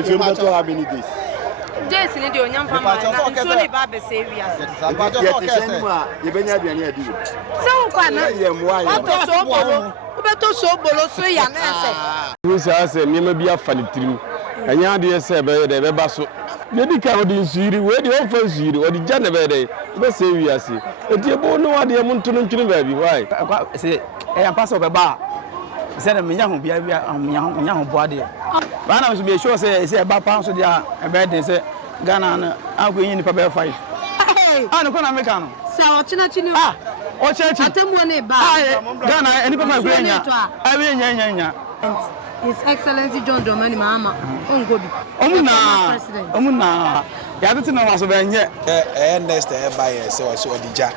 If you don't how many days? Days in the onion farm, and surely Baba say we are. You been here, you do. So, Who's as a maybe a funny trim. And ya dear say, the basso. You did count in Siri, where the offers you or the Janabede. Let's say we are see. A dear boy, no idea, Montuno, baby. Why? I say, I pass over bar. Said a young young body. But I should be sure, say, about pounds of a bed, they say, Ghana, I'm going in the paper 5. I don't want to make them. So, Chinachino, or church, I tell one Ghana, any paper, His Excellency John Domani Mama, Ungobi. Omuna, the other thing I was about yet. Next buyer, so the jack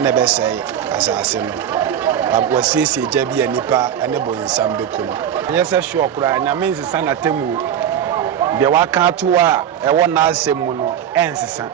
never say, as I say, I was CC, JB and Nipa, and the boy in some become. Yes, a sure cry, and I mean the son at Temu. The waka to a one nice mono, and son.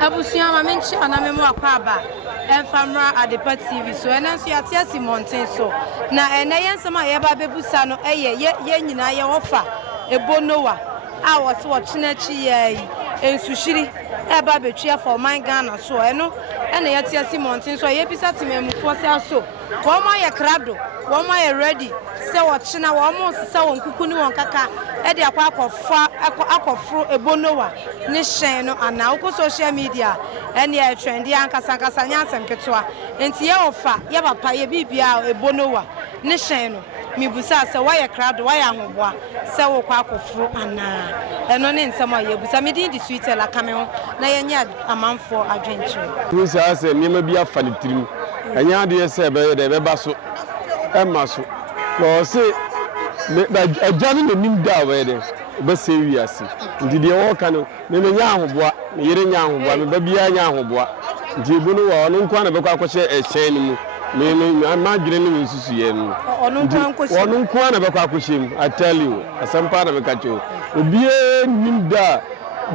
Abusiama menchi anamemo akwaba emfamra adepa TV so enanso yatia Simonten so na eneyen sama ye ba bebusa no ye nyina ye wofa ebonowa a wose wo chenachi ye ensuhiri e ba betwa for man Ghana so eno ene yatia Simonten so ye bisa timemfo se so wo ma ye krado wo ma ye ready se wo chena wo mo se wo nkukuni won kaka e de akofro ebonowa ne hyen no ana uko social media ene ye trendi ankasa nyansem ketwa enti ye ofa ye papa ye bibia ebonowa ne hyen no mibusa se wa ye krado wa ye ahoboa se wo kwa akofro ana eno ne nsem a ye busa me di sweeter la kame ho na ye nya amanfo adwentre who says a mema bia funny trim. And ya dear say, be basso. Emma so. Well, say, a jamming the nim da where they but say we are see. Did you walk on the young boy, yearing young boy, baby young boy. Jibuno or no one about a shame. Meaning, I'm not getting in Susian. Or no one about him, I tell you, as some part of a catcho. Be a nim da.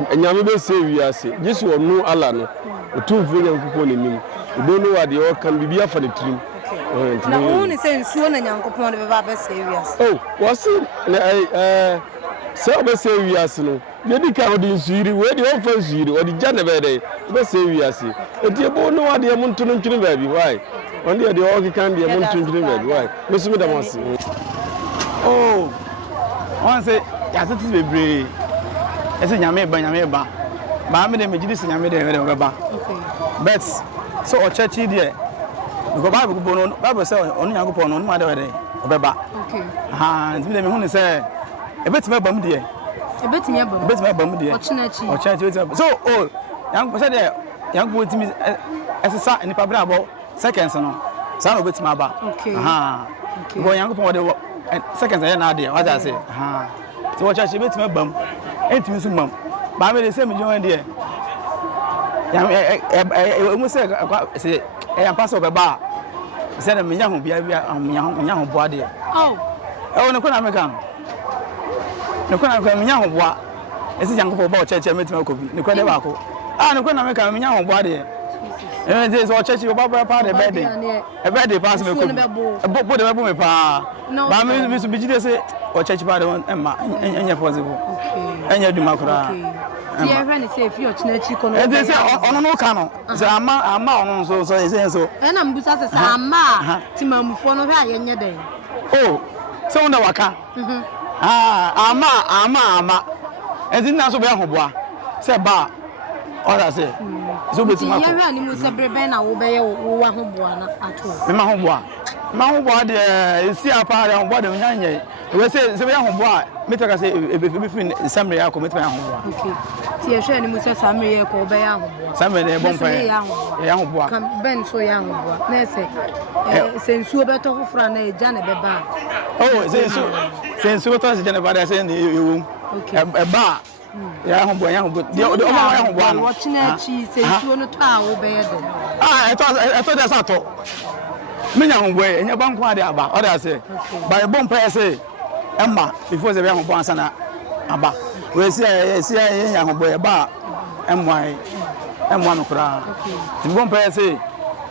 And Yamabe say we are see. This will no Alano. 2 million people in him. You don't know what they all can be for the team. Na only say nsuo na Nyankopon de beba be serious. Oh, was it say be serious no. You dey count the nsuiri we dey offense you or the Janabede be serious. E dey bo no what dey muntu no ntwini baby why? On dey all can dey muntu ntwini baby why? Me so me da masi. Oh, one say ya seti bebre. E say nyame ba. Ba me dey megidi say nyame dey beba. Okay. But so o church there. Because Bible say onu Nyankopon no ma de we dey obeba. Okay. Nti me hu ne say ebetime bam de. Ebetime bam de. O chinachi. So Nyankopon say there Nyankopon timi esesa nipa bra abo seconds no. Sa no betime aba. Okay. Okay. Go Nyankopon de seconds ya na de. What I say? So o church ebetime bam. Entimi so bam. Ba me dey say me join there. Emu say I am pass over bar. Said a young young body. Oh, no, can I make him? No, can I come young boy? It's a young about church. I met my copy. No, can I go? No, can I make a young body? And it is all church about a party birthday. A birthday pass me a book put a boom. No, I mean, Mr. Bijay say, or church party and you're possible. And you do my cry. Yeah, when say if you're Chinechi, and they say, oh, no, canon. So I'm on so so. And I'm Busa, I'm Timam for no day. Oh, so no waka. Ama. And then also be a hoboa. Say bar. All I say. So be to my animals a breben, I will be a hoboa at all. My hoboa, the see a party on board of Yanya. We say, so we are hoboa. Mr. say, if somebody I commit my hoboa. Okay. Tia share ni musa samre ko be ya hoboa samre bonfa ya hoboa kan ben so ya hoboa na sensuo beto hofra na eja na beba oh sensuo to se na bada se ni ewu e ba ya hoboa de o ma ya hoboa no watch na chi sensuo no to a wo be ye de eto de sa to menya hoboa enya banko ade aba o da se ba e bonfa se emma before se be hoboa sana aba we see young boy ba emwa no kra ti bompa say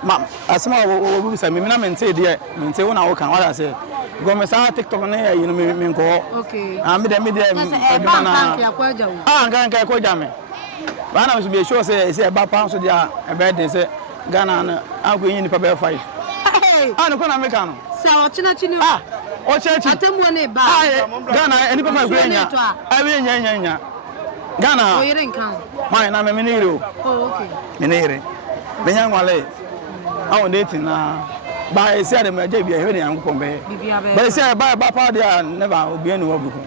ma asema wo bi say me na mente de mente wo na wo kan wa say go me sa TikTok na you know me nko okay me dem na ya kwaja wo nkan kwaja me ba na so be sure say ba pa so dia e be den say Ghana na akọ yin ni pa be 5 no ko na me kan no sa o china chini o chechi atemu ne ba Ghana eni pa 5 kure nya awe nya Ghana o yire nkan mai na me nire o okay me nire me nya ngwale awon dating na ba esi ade me bia he ne yankopon be ba esi ba pa dia never obi enu wo buku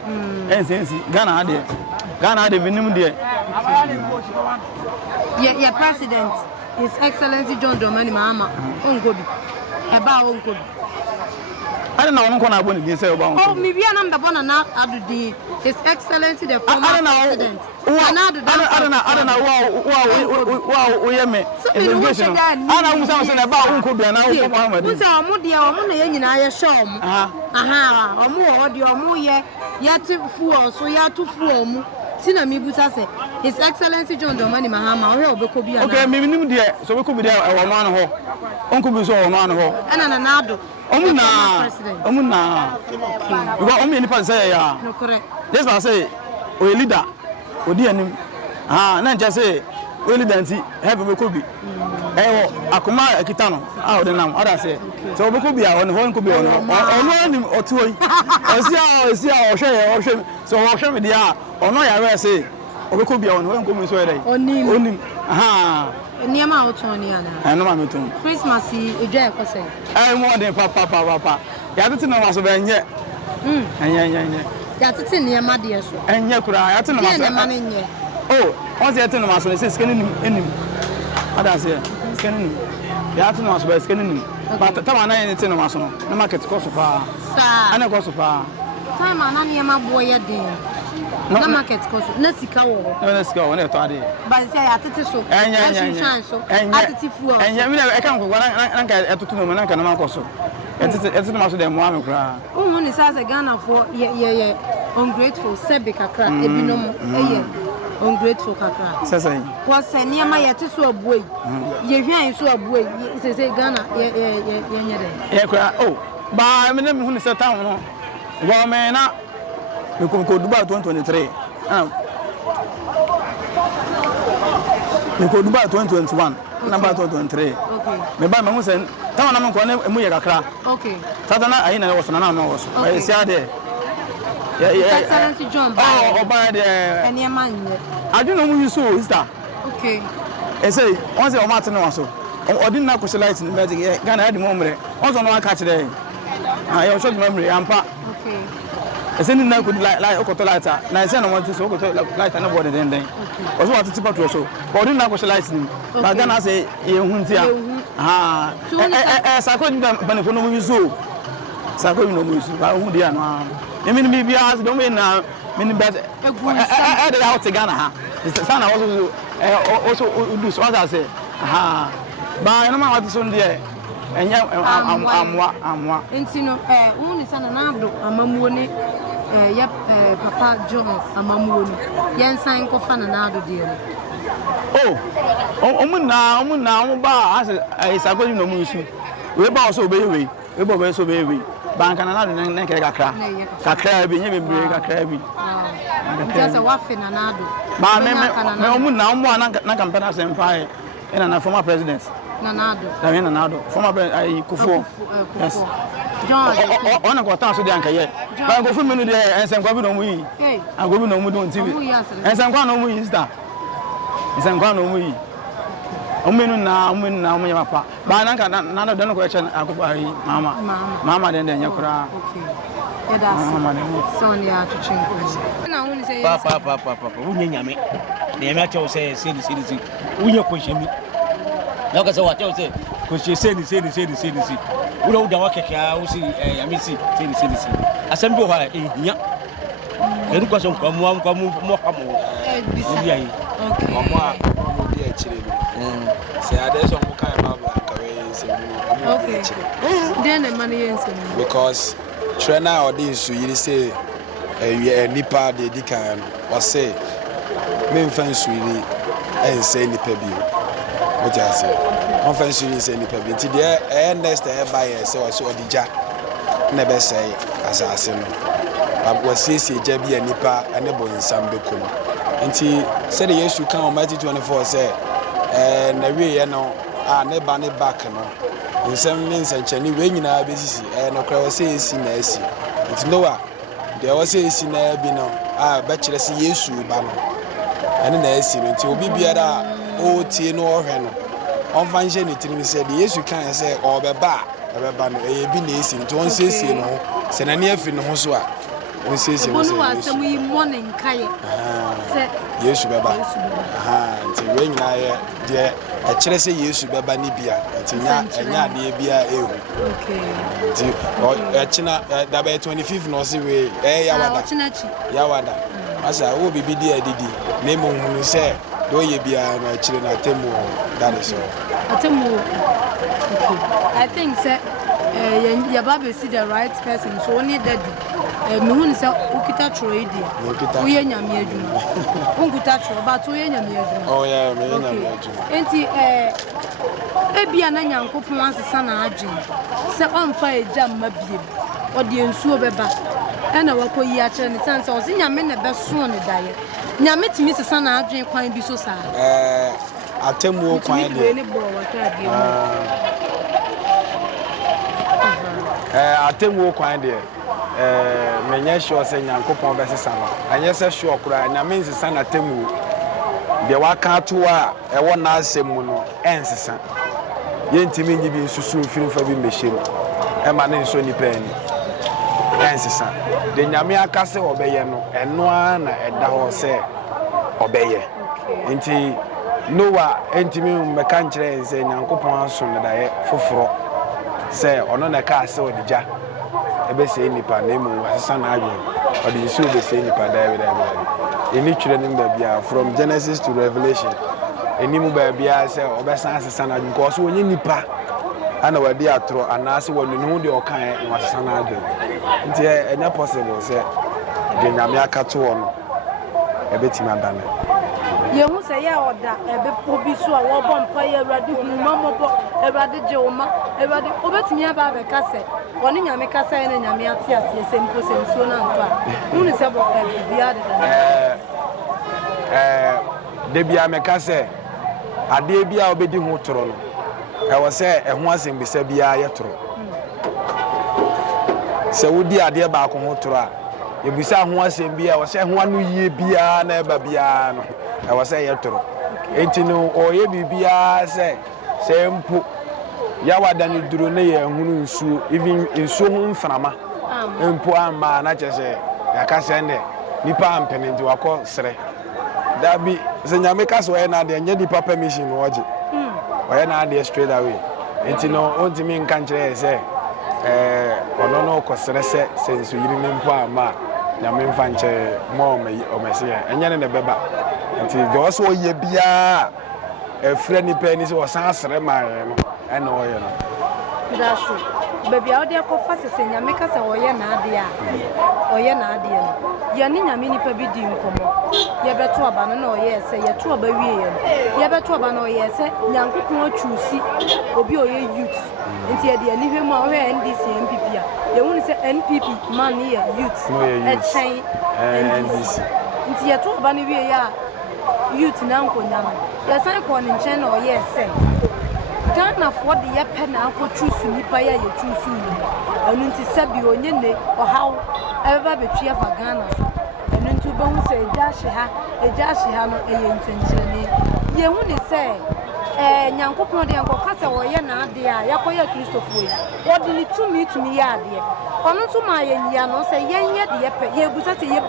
ensensi Ghana ade binim de your president His Excellency John Dramani Mahama ongobi eba ongobi I don't know na boni din say oba ongobi oh mi bia na mbe bona na adudi His Excellency the former president I don't know wow yeme investigation ana musa say na ba ongobi na wo Muhammad musa omo de omo na ye nyina ye show omo omo o de omo ye fu so ya tu fu omo Tina mibusa say His Excellency John Dramani Mahama o he obekobi ana okay me nim de so obekobi de e wo ma no ho onkobi so wo ma no ho ana na nado omuna because omi ni pa say ya no correct this man say o leader odi anim na nja say o leader nti have obekobi wo akoma akita no o de nam oda say so obekobi a on ho onkobi ono anim otuoi esi a o hwe so o hwe me dia ono ya we say obekobi a on ho onkobi so dey onim Niema otoni ana. No ma meton. Christmas eja ekose. Mo den papa. Ya tete na waso be nye. Enye. Ya tete niema de so. Enye kura, ya tete na waso. Niema nye. Oh, on se tete na waso se skeni enim. Ada se skeni enim. Ya tete na waso be skeni enim. But ta wana ene tete na waso no. Na market cost pa. Sa. Ana cost pa. Time ana niema boye den. Na market cost na sika wo. Na sika wo na to ade. Ba se ya tete so. Enye. Atete fu. Enye me e kan ko na nka etoto no na nka na makoso. Etete na maso de mo ame kura. Ohun ni sa Ghana for ye ungrateful sebe kakra ebinom eye ungrateful kakra. Sasa. Ko se niema ye tete so abuoi. Ye hwan so abuoi se Ghana ye nye den. Ye kura ba me na me hu ni se town no. Go me na me ko Dubai 2023. Me ko Dubai 2021. Number 2023. Okay. Me ba me hu se town na me ko na emu ye kakra. Okay. Tata na ayi na wo so na na wo so. E si ade. Excellency John. Oba de. Ene ma nye. Adu no mu yusu Easter. Okay. E say once o ma tene wo so. Odin na ko light ni magic Ghana ya di mo mre. Once no aka kire. Yo show di memory ampa. Okay. Eseni na ko like okoto lighter na ese na want so okoto lighter na board den oso want tipa to so board na ko light ni ba Ghana say ye hu ntia sako ni banefo no mu yuzo sako ni no mu yuzo ba hu dia no emi ni bia as do me na me ni bet de out Ghana ha sana also do so as say ba no ma want so ndie enya amwa enti no hu ni sana na abdo amamuo ni papa John amamuo ni yensan ko fa na ado de omuna ba as sagodi no mu isu we ba so be so be banka na na kere kakra bi nye bebre kakra bi just wa fe na ado ba me omuna na campaign asempa na former president Nanado. Former Kufuor. Yes. John. On a quarter so the anchor yet. But go for me there and some government on we. I'm going on with TV. And some one on we is that. It's an one on we. Now, my papa. But I can't don't question. I go for Mama, then Yakura. Okay. That's Sonia to change. Now, only say Papa, Unyame. The amateur says, Unya question me. Na kasa wa tell say ko she say ni wo do da wa keka wo si amisi say asem bi ho ha ehia e ru kwaso nkamu mo ha mo bisa okay mama mo di a chire ni say ade so mo kan ba bla ka we say mo okay then the money yense because trainer or this so you say nipa de di kan o say me fan suiri e say nipa bi what you say? On fait sur les NPB. Tu dis, next buyer, so odija. na be say asase no wasiesie gya bi anipa ene bonsam bekom nti said Yesu kan o Matthew 24 say na wiye no ne ba ne back no nsem ne nsanchani we nyina besisi no kra o say esi na esi nti no wa de o say esi na bi no be kire se Yesu ba no ene na esi no nti obi biara o tie no o hwe no on fanche ni tiri se de Yesu kan say o be ba no e bi na esi nti on say esi no se na ne afi no ho so a on say esi no asem yi morning kai se Yesu beba nti we nyina ye de a kire se Yesu beba ni bia nti nya de bia ehu nti o china da be 25 no se we yawada asa wo bibi di adidi na mo hunu se do ye bia na kire na temu that is all atemu I think say your baby see the right person so only that me hu say ukita troy dia wo ye nyame adwuma unkuta troy but wo ye nyame adwuma oh yeah me nyame adwuma enti ebia na nyankopon asesa na adwen se onfa eja mma biem odi ensuo beba ena wakoyi a kire ne sanse o se nyame na beso ne daye nyame timi sesa na adwen kwan bi so saa atemu kwan dia atemu kwan dia menye sure say nyankopon be sesa no anye se sure kura na men sesa na temu de waka to a ewo na asemu no ensesa yentimi nyi bi nsusu mfiru fa bi mehye e ma ne nso nipa ani ensesa de nyame akase obeye no eno a na eda ho se obeye nti Noah entimi meka nkire se nyankopon aso ne daye foforo se ono na ka ase odija ebe se nipa na emu asesa na adwen odi nsu be se nipa da eni twire ne bia from Genesis to Revelation eni mu bia se obesa asesa na adwen ko so onye nipa ana wadi atro anase wonu ne hu de okan na asesa na adwen nti enya possible se de nyame akato ono ebe tima dane yehu se ya oda ebe obi so a wo bom pa ya Awurade huma mobo Awurade jeoma Awurade obetimi aba be kase woni nyame kasa ya na nyame ate ase sempo semsuo na nto a hunu se bo bia de bia me kase ade bia obedi hu toro no e wo se ehu asem bisa bia ye toro se wodi ade ba ko hu toro a ebisa hu asem bia wo se hu anu yie bia na eba bia no e wo se ye toro enti no oye bibia se sempo ya wada ni duro na ye hunu nsuo even nsuo hu mframa empo amma na chese ya kase ne nipa ampene ndi wako sere dabi se nyame kase we na de nye dipa permission oje we na de straight away enti no ontimi nka nkire se ono no ko sere se nsu yiri ne mpo amma nyame mfa nche mo omese enye ne beba enti de oso ye bia efre nipa ni se osan sere ma no ena oye no daso baby a ode ko fasese nyame kasa oye na ade a oye na ade no ye ni nyame nipa bi di nkomo ye beto aba no na oye se ye to aba wie ye beto aba no oye se nyankopon achusi obi oye youth nti ye de ani hwemu a ohe NDC MPP a ye hunu se NPP man ye youth e chen NDC nti ye to aba no wie ya youth na nkonya no ye san ko ni nchen na oye se Ghana for the yepe na ko chusu nipa ya ye chusu enu nti sabi onye ne ohaw eba betwe fa Ghana so enu nti be hu se eja hye ha no eye ntwenkyene ye hu ni se nyankopon de enko kasa wo ye na ade a yakoya Kristofo yi wodi ni tumi ya ade ono nso ma ye nya no se ye de yepe ye busa se ye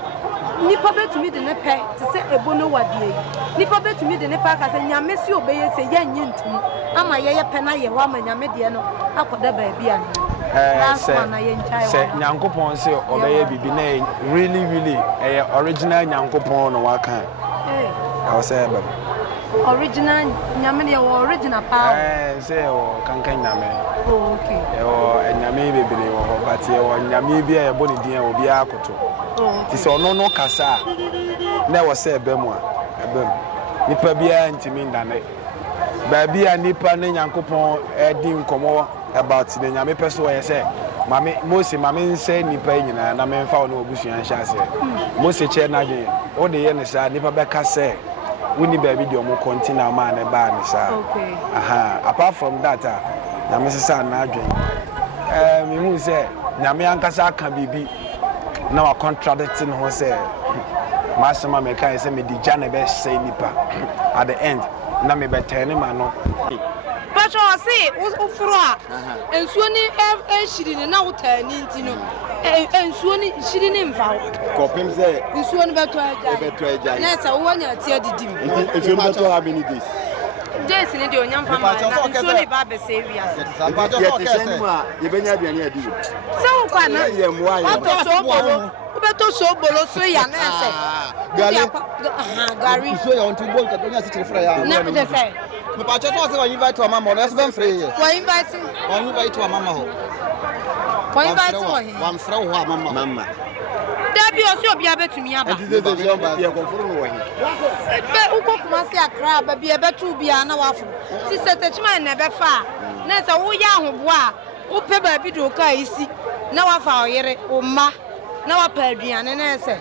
nipa betumi de ne pe te se ebono wadie nipa betumi de ne pa ka se nyame si obeye se ye nyi ntum ama ye pe na ye wa ma nyame de no akoda ba bia se nyankopon se obeye bibi na really original nyankopon no waka I say ba original nyame de original pa se o kankan nyame okay o nyame bebere wo but ye o nyame bia ye boni din obi akoto ti se ono no kasa na wo se ebemu ebem nipa bia ntimi ndane ba bia nipa ne nyankopon edi nkomo about the nyame person we say mame Mose mame nse nipa nyina na me mfa no obusuan hya se Mose che na dwen o de ye ne sa nipa beka se woni ba bi de omo container ma na ba ne sa okay aha apart from that na me sesa na dwen me hu se nyame ankasa aka bibi na wa contradicting ho se masema me kai se me di jana be say nipa at the end na me be turn ma no but you see ufuro a ensuo ni e shiri ni na wotani ntino ensuo ni shiri ni mfa kopem se ensuo ni beto aja na se wo nya tie adidim ensuo ni beto how many days days ni de onyam fa ma na ensuo ni ba be se wi ase yebenya aduane adiwo se wo kwa na ye moa ye beto so bolo so ya na se gari so ya on to bol ka donya si chirifra ya na me say me pa cho so se wa invite to mama no so ben free ye wa invite to mama ho wa invite ho he wa mfra ho mama da bi o so obi abetumi aba ye konforo no wahi be uko kuma se akra ba bi ebetu bia na wafo ti se Techiman na be fa na se wo ya ahobo a wo pe ba bi do ka isi na wafa oyere wo ma na wapa aduane na se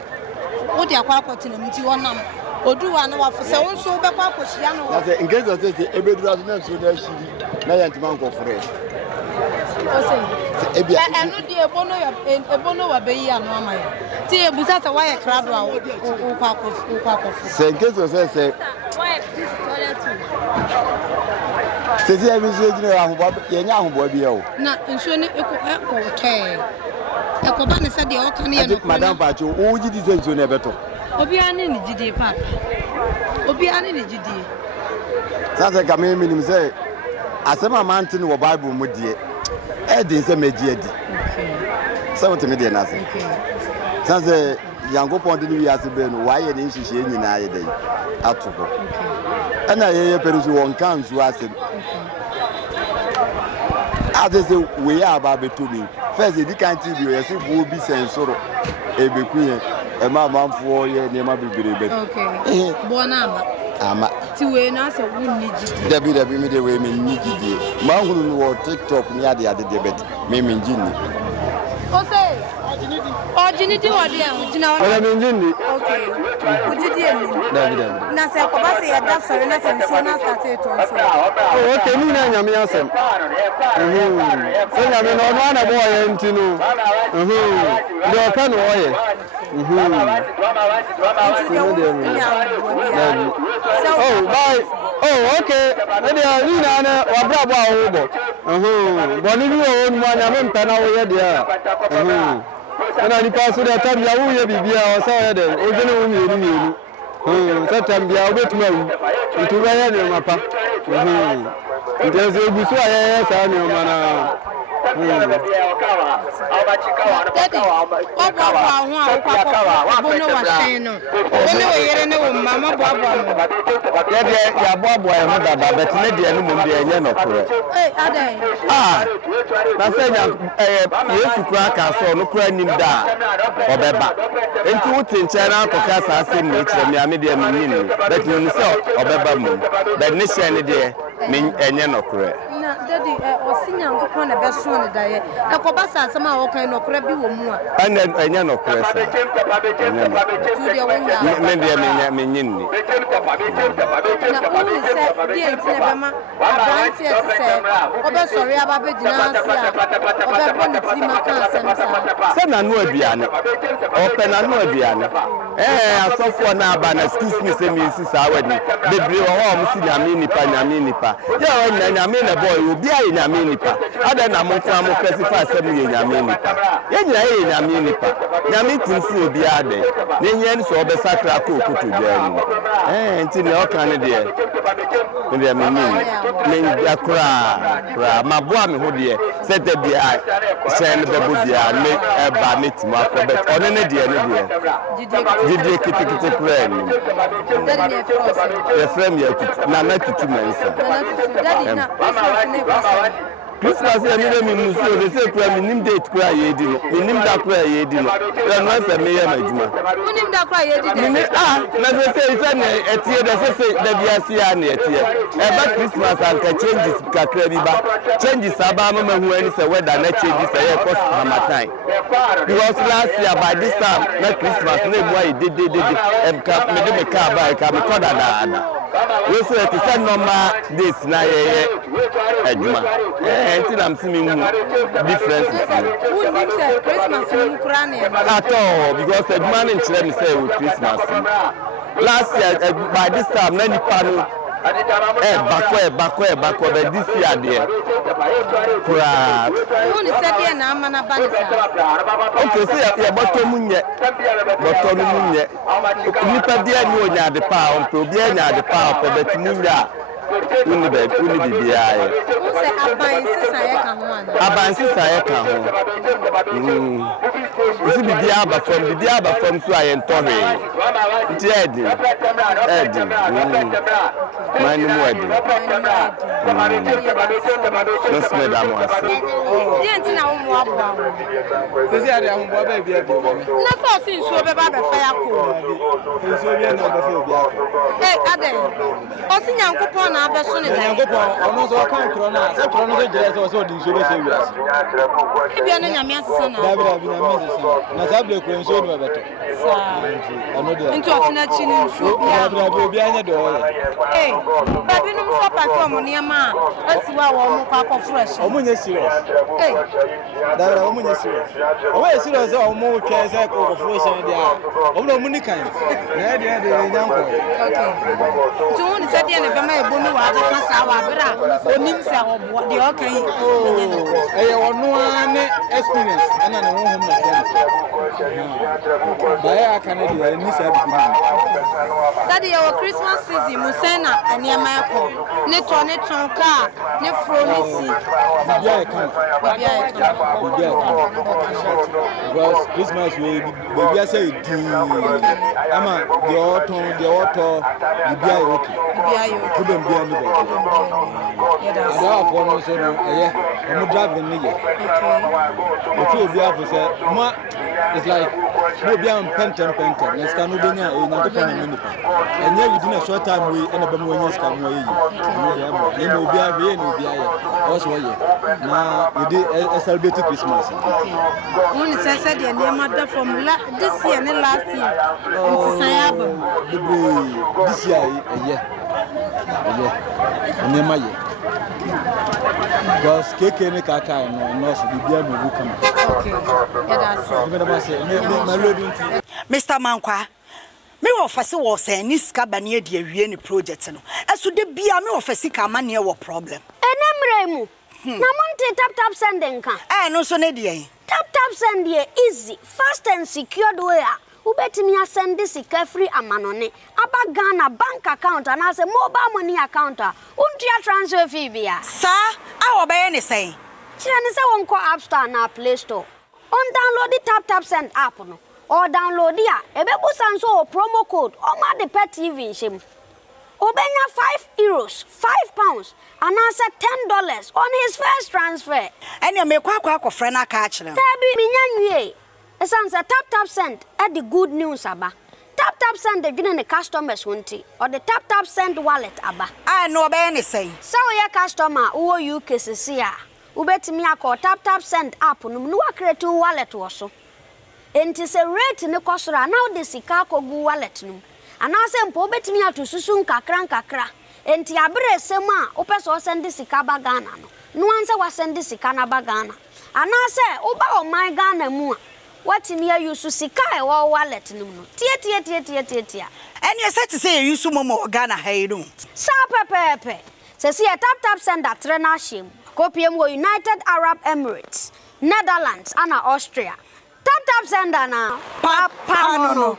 wo de akwa akotina mti wonam oduwa na wafo se wo nso wo be kwa akohia no na se in case of say ebedura so na nso na shiri na ya ntima nkofre o se ebia enu de ebono wa be yi anu amaye ti ebusa se wa ye krado a wo kwa akofu se in case of say wa ye toilet se ti ebi so jina ahobo ye nya ahobo bia o na nsuo ni ekote ekoba ne se de o kan ye no madam pacho o jidi se nsuo na ebeto obi ani ni jidie papa obi ani ni jidie sasa kama emi nim se asema mantin wo bible mu die e din se meji edi so what me die na se sasa yankopon de ni wi ase be no wa ye ne nhihie nyina aye dai atuko ana ye perusu won kan su ase adese we aba betumi first edi kan ti bi o yesi bu obi sensoro ebekuye e ma manfo ye ne ma bibire bet okay bona ama ti we na se wunni jidi dabi mi de we mi ni jidi ma hunu no wo TikTok ni ade de bet me njini o se ojinidi wodi e ujina wala mi njini okay ujidi emi dabi na se ko ba se ya da sori na se nso na start to nso okay ni na nyame asem so nyame no no na bo ye ntinu de o kan wo ye oh bye oh okay ni na na wa bra bo a wo bo bo ni o nu nyame mpa na wo ye de a ana ni paso de tambia wo ye bibia o sa ye de o gene wo mienu sa tambia o betuma wu ntuba ye ne mapa ntezo egusu aye sa ne o mana Daddy, osinya ngoko na beso ne daye. Ekoba sase ma wo kan no kora bi wo mu a. Ana enya no kora sa. Tudia wonya. Me de me nyinni. Na oni se di entina be ma. Abanti e se obe sori aba be gina ase a. Obe bo ne ti ma kan asem sa. Se na no aduane. Ope na no aduane. Asofo na aba na excuse me se mi si sa wadi. Bebre wo ho mo si nyame nipa. Ya wo nyame na boy obi ayi nyame nipa. Ada na mo kwa mo classify asem ye nyame nipa. Ye nyina ye nyame nipa. Nyame tinfu obi ade. Ne nyen so obe sakra ko okutu bia ni. Nti ne o kan ne de. Ne de me akura maboa me ho de. Sete bia sen bebo bia me eba metim akobet. One ne de ne de. Didi kitikiti kura ni. Ye frame ye tutu na tutu mensa. Daddy na Christmas ne kwasa. Christmas ya mi me musu o se kura mi nim date kura ye di no. Mi nim da kura ye di no. Ya no se me ya majuma. Wo nim da kura ye di de. Mi na se na etie da se da bia si ya na etie. E ba Christmas an ka changes kakra bi ba. Changes aba ma hu ani se weather na changes e ya cost Ramadan. Because last year by this time na Christmas na ebu ayi de em ka me de me ka ba ka me koda da. We say it is normal days na ye adwuma. Until I'm seeing differences. Who needs Christmas in Ukraine? At all, because the man in Chile say with Christmas. Last year, by this time, many panel. Backward, but this year, dear. Who said, "Yeah, I'm an okay, see, yeah, but Tomunya, Nipa dear, no, the power, Probiana, the power, but Munya. Uni be bia abansi saye kan ho isi bia ba from so aye ntohe nti edi mani mu edi no smell da mo ase die nti na wo mo abba sisi ade ahombo ba bia bi na so si nsuo be ba be fa yakọ nsuo bia na ba fa obi akọ ade o si nyankopon na abeso ne dan nyankopon ono so kan kro na se kro no se jere so di nsuo be se wiase ibia no nyame asesa na dabi na me sesa na sable ko nsuo no beto ono de nti o fina chi ni nsuo bia dabi obi anya de o ye baby no so patrol ne ma asiwa wo mo kwa ko fresh o munye serious dabi o munye serious o we serious o mo twa se ko fresh dia o mo mu ni kan na de nyanko okay jo ni se dia ne be ma ebo no wa ka sa wa bra onim se obo de o kan eh ono ane experience ana ne honhom na ba ya kan de ni sa bi Daddy, your Christmas season, Musena, and Yamako, Neton car, Nefronisi. Because Christmas will be say, Ama, the auto, the beer, couldn't be anybody. I have one also, I'm driving me. The two of you have said, it's like, we'll be on penton, let's can be in the and yet within a short time we end up when you come away. You know, be also now we did a celebrated Christmas. When it said your name mother from this year and last year. This year, and my year. Because cake and kaka and nurse will be able to come. Okay, Mr. Mankwa. Me offer was say ni ska banie de awie ni project no eso de bia me offer sika ma ne wo problem enemremu na monte tap send nka no so ne de tap send dey easy fast and secured way ubetimi asend sika free amanone aba Ghana bank account and as a mobile money account untia transfer fee bia sa awo be ne say kire ne say won ko app store na play store on download the tap send app no or download ya ebebu sanso promo code oma the pet TV shim obenya €5 £5 and answer $10 on his first transfer ene me kwa friend aka a kire tabi minyanwie esanse tap send at the good news aba tap send the gene customers wonti or the tap send wallet aba no be ne say so your customer wo UK sesia ubetimi akọ tap send app no no create wallet wo so enti se rate ne kosora now the sika kogu wallet no anase mpo betimi atosusu nkakra enti abere sem a opeso send sika ba Ghana no anse wa send sika na ba Ghana anase oba o my Ghana mu a watimi ayusu sika e wo wallet no tie eni set say yusu momo Ghana ha no sa pepepe se si tap send atre na him kopiem wo United Arab Emirates Netherlands and Austria tap send na papa no